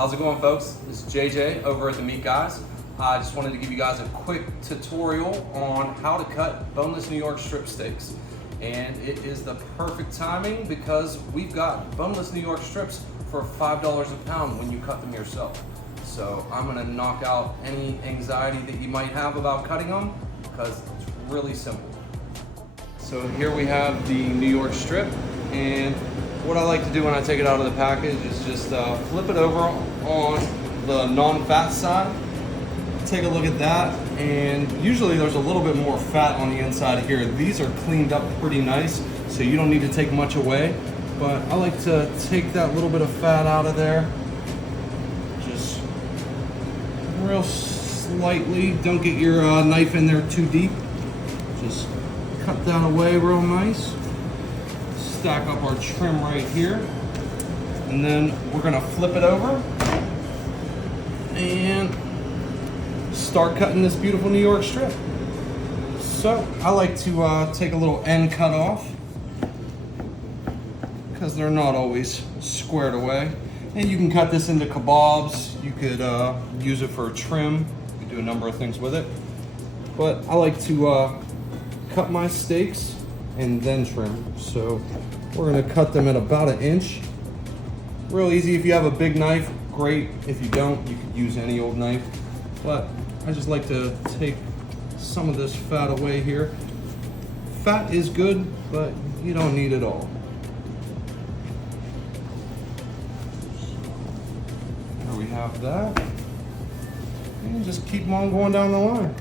How's it going, folks? This is JJ over at the Meat Guys. I just wanted to give you guys a quick tutorial on how to cut boneless New York strip steaks. And it is the perfect timing because we've got boneless New York strips for $5 a pound when you cut them yourself. So I'm gonna knock out any anxiety that you might have about cutting them because it's really simple. So here we have the New York strip, and what I like to do when I take it out of the package is just flip it over on the non-fat side. Take a look at that, and usually there's a little bit more fat on the inside here. These are cleaned up pretty nice, so you don't need to take much away. But I like to take that little bit of fat out of there, just real slightly. Don't get your knife in there too deep. Just cut that away real nice. Stack up our trim right here, and then we're gonna flip it over and start cutting this beautiful New York strip. So I like to take a little end cut off because they're not always squared away. And you can cut this into kebabs. You could use it for a trim. You could do a number of things with it. But I like to cut my steaks and then trim. So we're gonna cut them at about 1 inch. Real easy. If you have a big knife, great. If you don't, you could use any old knife. But I just like to take some of this fat away here. Fat is good, but you don't need it all. There we have that. And just keep them on going down the line.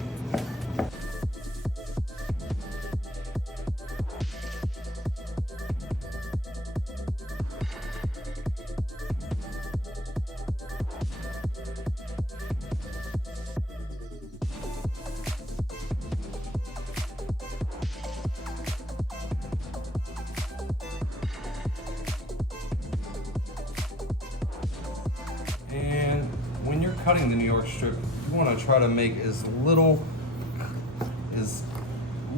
And when you're cutting the New York strip, you want to try to make as little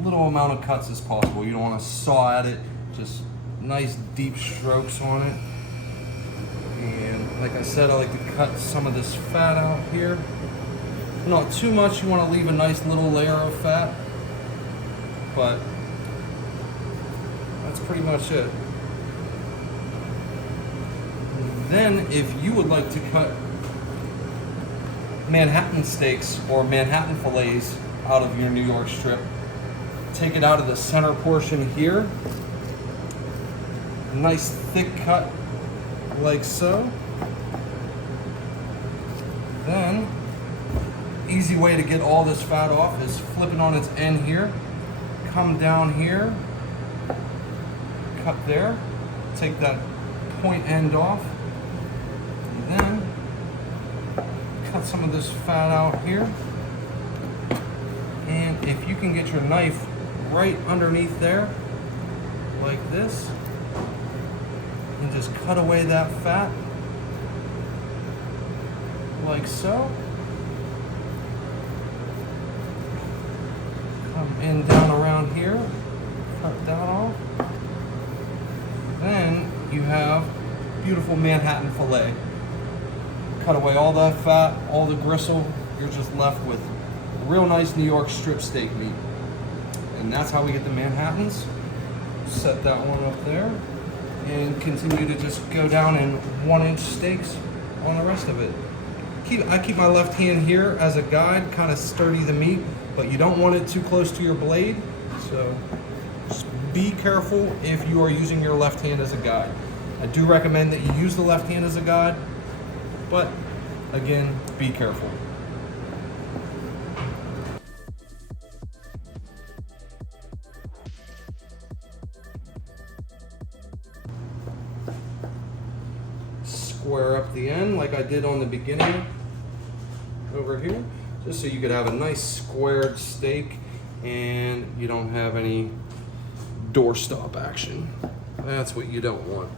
amount of cuts as possible. You don't want to saw at it, just nice deep strokes on it. And like I said, I like to cut some of this fat out here. Not too much, you want to leave a nice little layer of fat, but that's pretty much it. Then, if you would like to cut Manhattan steaks or Manhattan fillets out of your New York strip, take it out of the center portion here. A nice thick cut, like so. Then, easy way to get all this fat off is flip it on its end here. Come down here, cut there, take that point end off. Then cut some of this fat out here, and if you can get your knife right underneath there like this and just cut away that fat like so, come in down around here, cut that off, then you have beautiful Manhattan fillet. Cut away all that fat, all the gristle, you're just left with real nice New York strip steak meat. And that's how we get the Manhattans. Set that one up there and continue to just go down in 1 inch steaks on the rest of it. I keep my left hand here as a guide, kind of sturdy the meat, but you don't want it too close to your blade. So just be careful if you are using your left hand as a guide. I do recommend that you use the left hand as a guide, but again, be careful. Square up the end like I did on the beginning over here, just so you could have a nice squared steak and you don't have any doorstop action. That's what you don't want.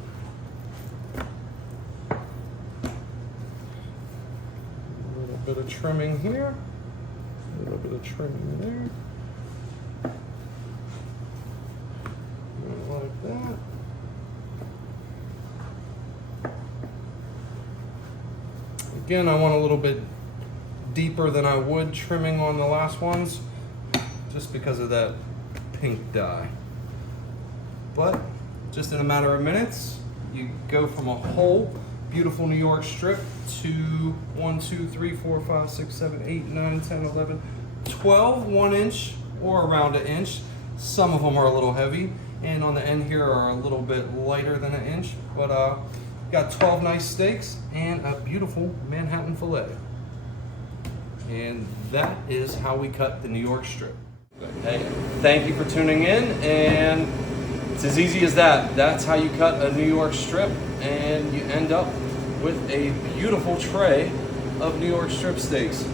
A little bit of trimming here, a little bit of trimming there, like that. Again, I want a little bit deeper than I would trimming on the last ones, just because of that pink dye. But just in a matter of minutes, you go from a whole beautiful New York strip to 1, 2, 3, 4, 5, 6, 7, 8, 9, 10, 11, 12 1 inch or around an inch. Some of them are a little heavy, and on the end here are a little bit lighter than an inch, but got 12 nice steaks and a beautiful Manhattan fillet. And that is how we cut the New York strip. Hey, thank you for tuning in, and it's as easy as that. That's how you cut a New York strip, and you end up with a beautiful tray of New York strip steaks.